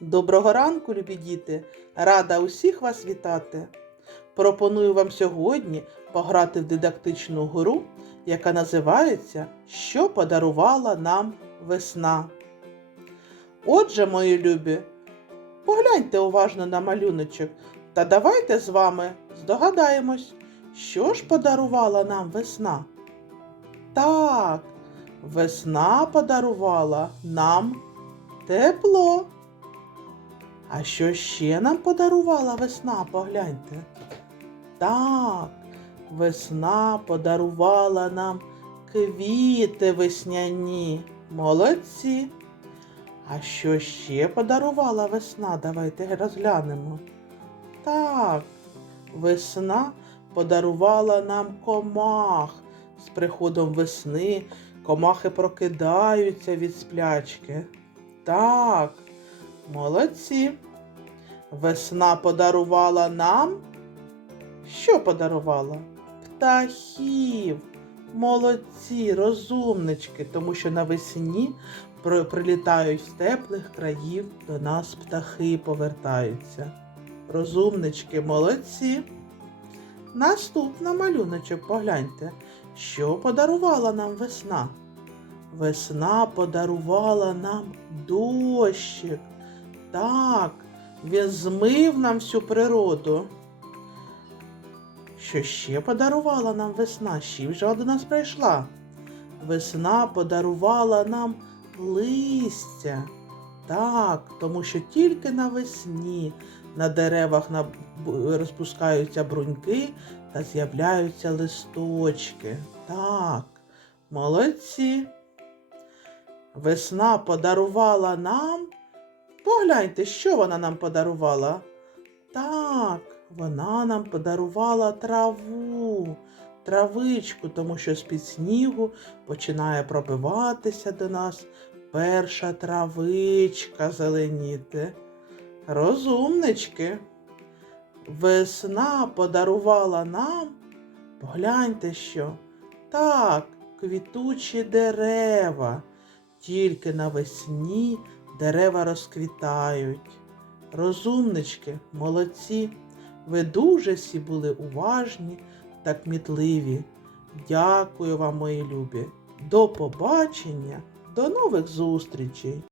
Доброго ранку, любі діти! Рада усіх вас вітати! Пропоную вам сьогодні пограти в дидактичну гру, яка називається Що подарувала нам весна. Отже, мої любі, погляньте уважно на малюночок та давайте з вами здогадаємось, що ж подарувала нам весна. Так, весна подарувала нам тепло. А що ще нам подарувала весна, погляньте? Так, весна подарувала нам квіти весняні. Молодці. А що ще подарувала весна? Давайте розглянемо. Так, весна подарувала нам комах. З приходом весни комахи прокидаються від сплячки. Так, молодці. Весна подарувала нам. Що подарувала? Птахів. Молодці, розумнички, тому що навесні при- прилітають з теплих країв до нас птахи повертаються. Розумнички, молодці. Наступна малюночок, погляньте, що подарувала нам весна. Весна подарувала нам дощик. Так, він змив нам всю природу. Що ще подарувала нам весна? Ще вже до нас прийшла. Весна подарувала нам листя. Так, тому що тільки навесні на деревах розпускаються бруньки та з'являються листочки. Так, молодці. Весна подарувала нам. Погляньте, що вона нам подарувала. Так, вона нам подарувала траву, травичку, тому що з-під снігу починає пробиватися до нас перша травичка зеленіти. Розумнички. Весна подарувала нам. Погляньте що. Так, квітучі дерева. Тільки навесні дерева розквітають. Розумнички, молодці, ви дуже всі були уважні та кмітливі. Дякую вам, мої любі. До побачення, до нових зустрічей!